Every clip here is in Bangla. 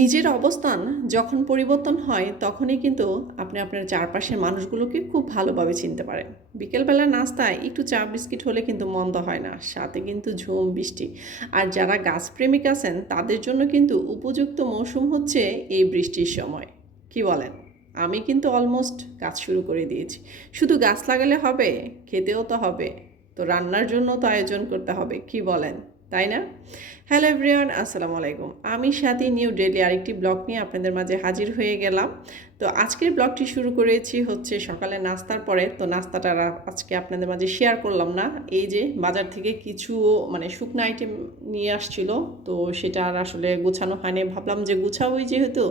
নিজের অবস্থান যখন পরিবর্তন হয় তখনই কিন্তু আপনি আপনার চারপাশের মানুষগুলোকে খুব ভালোভাবে চিনতে পারেন। বিকেলবেলা নাস্তায় একটু চা বিস্কিট হলে কিন্তু মন্দ হয় না, সাথে কিন্তু ঝুম বৃষ্টি। আর যারা গাছপ্রেমিক আছেন তাদের জন্য কিন্তু উপযুক্ত মৌসুম হচ্ছে এই বৃষ্টির সময়। কি বলেন? আমি কিন্তু অলমোস্ট কাজ শুরু করে দিয়েছি। শুধু গাছ লাগালে হবে? খেতেও তো হবে। তো রান্নার জন্য তো আয়োজন করতে হবে, কি বলেন? তাই না? হ্যালো এভরিওয়ান, আসসালামু আলাইকুম। আমি স্বাতী নিউ ডেইলি আরেকটি ব্লগ নিয়ে আপনাদের মাঝে হাজির হয়ে গেলাম। তো আজকের ব্লগটি শুরু করেছি হচ্ছে সকালে নাস্তার পরে। তো নাস্তাটা আজকে আপনাদের মাঝে শেয়ার করলাম না। এই যে বাজার থেকে কিছু শুকনো আইটেম নিয়ে আসছিল, তো সেটা আর আসলে গোছানো হয়নি। ভাবলাম যে গুছাবোই যেহেতু,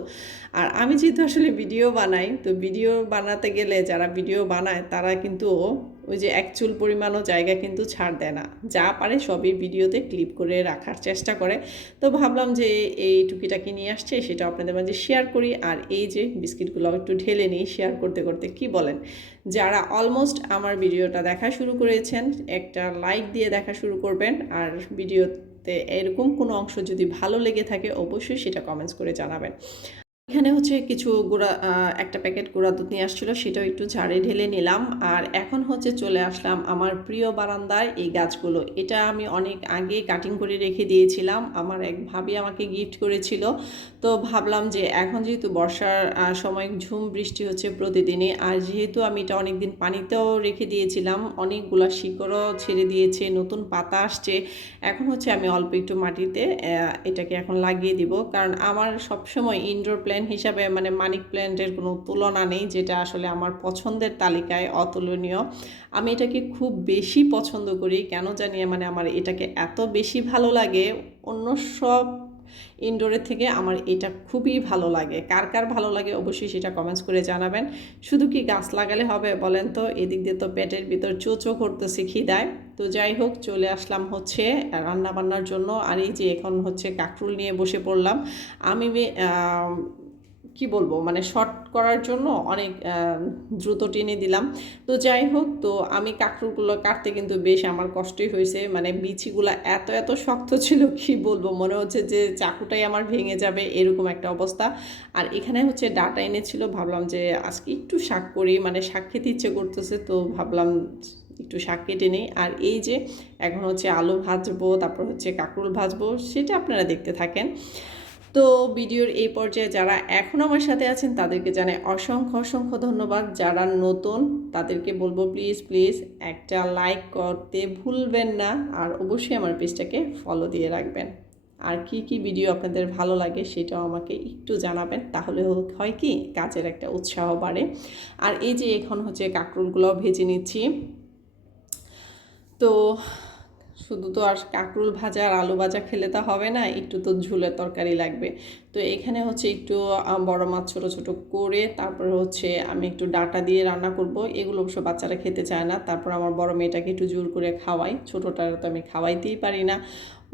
আর আমি যেহেতু আসলে ভিডিও বানাই, তো ভিডিও বানাতে গেলে যারা ভিডিও বানায় তারা কিন্তু ওই যে এক চুল পরিমাণও জায়গা কিন্তু ছাড় দেয় না, যা পারে সবই ভিডিওতে ক্লিপ করে রাখার চেষ্টা করে। তো ভাবলাম যে এই টুকিটাকি নিয়ে আসছে সেটা আপনাদের মাঝে শেয়ার করি। আর এই যে বিস্কিটগুলো একটু ঢেলে নিই শেয়ার করতে করতে, কি বলেন? যারা অলমোস্ট আমার ভিডিওটা দেখা শুরু করেছেন একটা লাইক দিয়ে দেখা শুরু করবেন, আর ভিডিওতে এরকম কোনো অংশ যদি ভালো লেগে থাকে অবশ্যই সেটা কমেন্টস করে জানাবেন। এখানে হচ্ছে কিছু গুঁড়া একটা প্যাকেট গুঁড়া দুধ নিয়ে আসছিল, সেটাও একটু ঝাড়ে ঢেলে নিলাম। আর এখন হচ্ছে চলে আসলাম আমার প্রিয় বারান্দায়। এই গাছগুলো এটা আমি অনেক আগে কাটিং করে রেখে দিয়েছিলাম, আমার এক ভাবি আমাকে গিফট করেছিল। তো ভাবলাম যে এখন যেহেতু বর্ষার সময় ঝুম বৃষ্টি হচ্ছে প্রতিদিনই, আর যেহেতু আমি এটা অনেক দিন পানিতেও রেখে দিয়েছিলাম, অনেকগুলা শিকড়ও ছেড়ে দিয়েছে, নতুন পাতা আসছে। এখন হচ্ছে আমি অল্প একটু মাটিতে এটাকে এখন লাগিয়ে দিব, কারণ আমার সবসময় ইনডোর প্ল্যান্ট হিসাবে মানি প্ল্যান্টের কোনো তুলনা নেই, যেটা আসলে আমার পছন্দের তালিকায় অতুলনীয়। আমি এটাকে খুব বেশি পছন্দ করি, কেন জানি আমার এটাকে এত বেশি ভালো লাগে। অন্য সব ইনডোরের থেকে আমার এটা খুবই ভালো লাগে। কার কার ভালো লাগে অবশ্যই সেটা কমেন্টস করে জানাবেন। শুধু কি গাছ লাগালে হবে বলেন তো? এদিক দিয়ে তো পেটের ভিতর চোচো করতেছে খিদায়। তো যাই হোক, চলে আসলাম হচ্ছে রান্না বান্নার জন্য। আর এই যে এখন হচ্ছে কাঁকরোল নিয়ে বসে পড়লাম। আমি কি বলবো, শর্ট করার জন্য অনেক দ্রুত টেনে দিলাম। তো যাই হোক, তো আমি কাঁকরোলগুলো কাটতে কিন্তু বেশ আমার কষ্টই হয়েছে। বিচিগুলো এত এত শক্ত ছিল, কি বলবো, মনে হচ্ছে যে চাকুটাই আমার ভেঙে যাবে এরকম একটা অবস্থা। আর এখানে হচ্ছে ডাটা এনেছিল, ভাবলাম যে আজকে একটু শাক করি, শাক খেতে ইচ্ছে করতেছে, তো ভাবলাম একটু শাক কেটে নিই। আর এই যে এখন হচ্ছে আলু ভাজবো, তারপর হচ্ছে কাঁকরোল ভাজবো, সেটা আপনারা দেখতে থাকেন। তো ভিডিওর এই পর্যায়ে যারা এখন আমার সাথে আছেন তাদেরকে জানাই অসংখ্য অসংখ্য ধন্যবাদ। যারা নতুন তাদেরকে বলবো প্লিজ প্লিজ একটা লাইক করতে ভুলবেন না, আর অবশ্যই আমার পেজটাকে ফলো দিয়ে রাখবেন। আর কি কি ভিডিও আপনাদের ভালো লাগে সেটাও আমাকে একটু জানাবেন, তাহলে হয় কি কাজের একটা উৎসাহ বাড়ে। আর এই যে এখন হচ্ছে কাঁকরোলগুলোও ভেজে নিচ্ছি। তো শুধু তো আর কাঁকরোল ভাজা আর আলু ভাজা খেলে তো হবে না, একটু তো ঝোলের তরকারি লাগবে। তো এখানে হচ্ছে একটু বড় মাছ ছোট ছোট করে তারপর হচ্ছে আমি একটু ডাঁটা দিয়ে রান্না করব। এগুলো অবশ্য বাচ্চারা খেতে চায় না, তারপর আমার বড় মেয়েটাকে একটু জোর করে খাওয়াই, ছোটোটার তো আমি খাওয়াইতেই পারি না,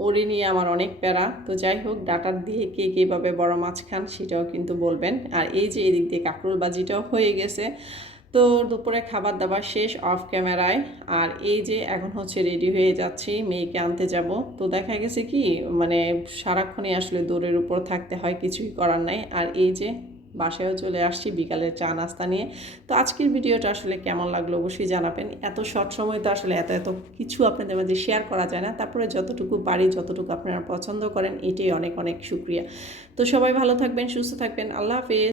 ওরে নিয়ে আমার অনেক প্যারা। তো যাই হোক, ডাঁটার দিয়ে কে কীভাবে বড় মাছ খান সেটাও কিন্তু বলবেন। আর এই যে এদিক দিয়ে কাঁকরোল বাজিটাও হয়ে গেছে। তো দুপুরে খাবার দাবার শেষ অফ ক্যামেরায়। আর এই যে এখন হচ্ছে রেডি হয়ে যাচ্ছি, মেয়েকে আনতে যাব। তো দেখা গেছে কি সারাক্ষণই আসলে দৌড়ের উপর থাকতে হয়, কিছুই করার নাই। আর এই যে বাসায়ও চলে আসছি বিকালের চা নাস্তা নিয়ে। তো আজকের ভিডিওটা আসলে কেমন লাগলো অবশ্যই জানাবেন। এত শর্ট সময় তো আসলে এত এত কিছু আপনাদের মাঝে শেয়ার করা যায় না, তারপরে যতটুকু পারি যতটুকু আপনারা পছন্দ করেন এটাই অনেক অনেক শুক্রিয়া। তো সবাই ভালো থাকবেন, সুস্থ থাকবেন, আল্লাহ হাফেজ।